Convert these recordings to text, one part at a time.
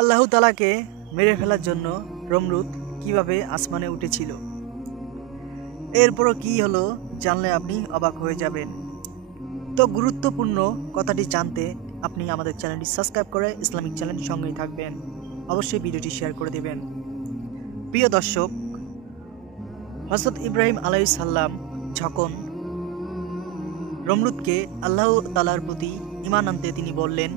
আল্লাহ তাআলাকে মেরে ফেলার জন্য নমরুদ কিভাবে আসমানে উঠেছিল। এরপরও কি হলো জানলে আপনি অবাক হয়ে যাবেন। তো গুরুত্বপূর্ণ কথাটি জানতে আপনি আমাদের চ্যানেলটি সাবস্ক্রাইব করে ইসলামিক চ্যানেলের সঙ্গেই থাকবেন। অবশ্যই ভিডিওটি শেয়ার করে দেবেন। প্রিয় দর্শক, হযরত ইব্রাহিম আলাইহিস সালাম যখন নমরুদকে আল্লাহ তাআলার প্রতি ঈমান আনতে তিনি বললেন,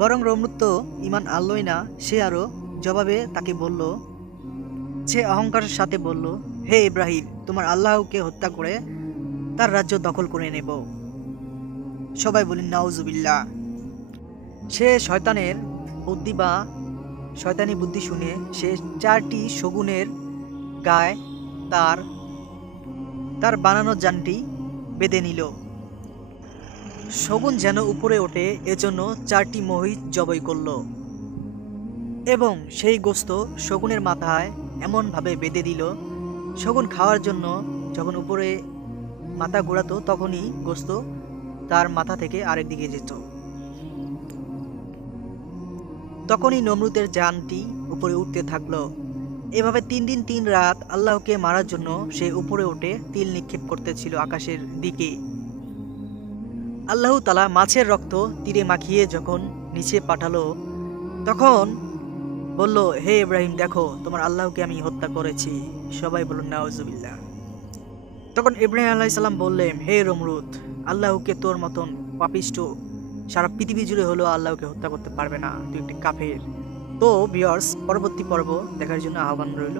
বরং নমরুদ তো ঈমান আনলই না, সে আরও জবাবে তাকে বলল, সে অহংকারের সাথে বলল, হে ইব্রাহিম, তোমার আল্লাহকে হত্যা করে তার রাজ্য দখল করে নেব। সবাই বলেন নাউজুবিল্লাহ। সে শয়তানের বুদ্ধি বা শয়তানি বুদ্ধি শুনে সে 4টি শগুনের গায়ে তার বানানো যানটি বেঁধে নিল। শগুন যেন উপরে ওঠে এজন্য 4টি মহিষ জবাই করল এবং সেই গোস্ত শগুনের মাথায় এমনভাবে বেঁধে দিল, শগুন খাওয়ার জন্য যখন উপরে মাথা ঘোরাতো তখনই গোস্ত তার মাথা থেকে আরেক দিকে যেত। তখনই নমরুদের যানটি উপরে উঠতে থাকলো। এভাবে 3 দিন 3 রাত আল্লাহকে মারার জন্য সে উপরে উঠে তিল নিক্ষেপ করতেছিল আকাশের দিকে। আল্লাহ তাআলা মাছের রক্ত তীরে মাখিয়ে যখন নিচে পাঠালো, তখন বলল, হে ইব্রাহিম, দেখো তোমার আল্লাহকে আমি হত্যা করেছি। সবাই বলুন নাউজুবিল্লাহ। তখন ইব্রাহিম আলাইহিস সালাম বললেন, হে নমরুদ, আল্লাহকে তোর মতন পাপিষ্ঠ সারা পৃথিবী জুড়ে হলেও আল্লাহকে হত্যা করতে পারবে না, তুই একটি কাফের। তো ভিউয়ার্স, পরবর্তী পর্ব দেখার জন্য আহ্বান রইল।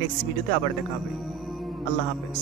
নেক্সট ভিডিওতে আবার দেখা হবে। আল্লাহ হাফেজ।